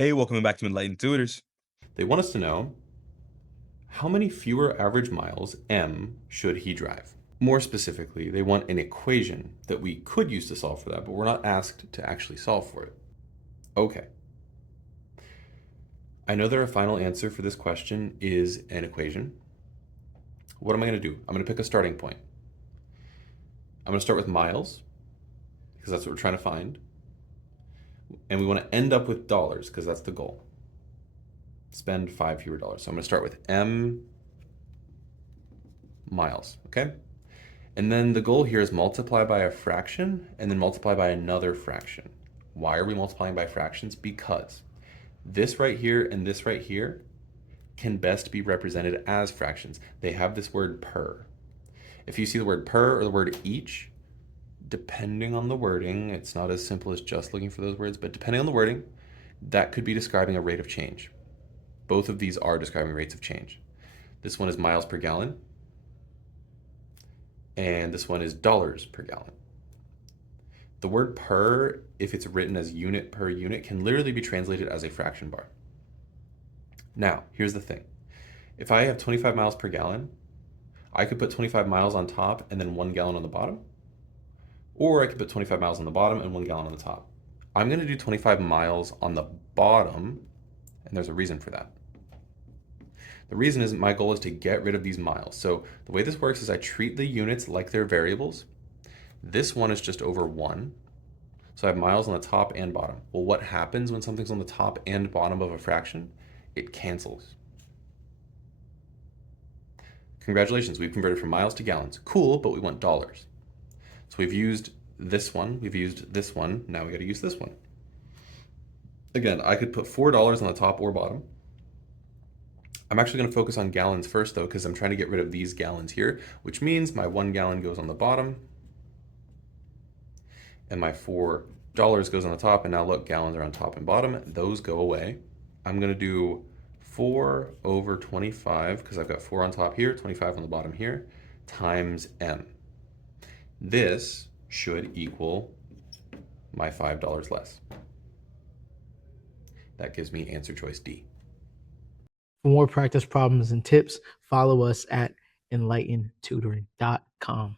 Hey, welcome back to Enlightened Tutors. They want us to know how many fewer average miles M should he drive? More specifically, they want an equation that we could use to solve for that, but we're not asked to actually solve for it. Okay. I know that our final answer for this question is an equation. What am I going to do? I'm going to pick a starting point. I'm going to start with miles, because that's what we're trying to find. And we want to end up with dollars, because that's the goal. Spend 5 fewer dollars. So I'm going to start with M miles, okay? And then the goal here is multiply by a fraction and then multiply by another fraction. Why are we multiplying by fractions? Because this right here and this right here can best be represented as fractions. They have this word per. If you see the word per or the word each, depending on the wording, it's not as simple as just looking for those words, but depending on the wording, that could be describing a rate of change. Both of these are describing rates of change. This one is miles per gallon, and this one is dollars per gallon. The word per, if it's written as unit per unit, can literally be translated as a fraction bar. Now, here's the thing. If I have 25 miles per gallon, I could put 25 miles on top and then 1 gallon on the bottom. Or I could put 25 miles on the bottom and 1 gallon on the top. I'm going to do 25 miles on the bottom, and there's a reason for that. The reason is my goal is to get rid of these miles. So the way this works is I treat the units like they're variables. This one is just over 1. So I have miles on the top and bottom. Well, what happens when something's on the top and bottom of a fraction? It cancels. Congratulations, we've converted from miles to gallons. Cool, but we want dollars. So we've used this one, now we gotta use this one. Again, I could put $4 on the top or bottom. I'm actually gonna focus on gallons first though, because I'm trying to get rid of these gallons here, which means my 1 gallon goes on the bottom, and my $4 goes on the top, and now look, gallons are on top and bottom. Those go away. I'm going to do 4 over 25, because I've got 4 on top here, 25 on the bottom here, times M. This should equal my $5 less. That gives me answer choice D. For more practice problems and tips, follow us at enlightentutoring.com.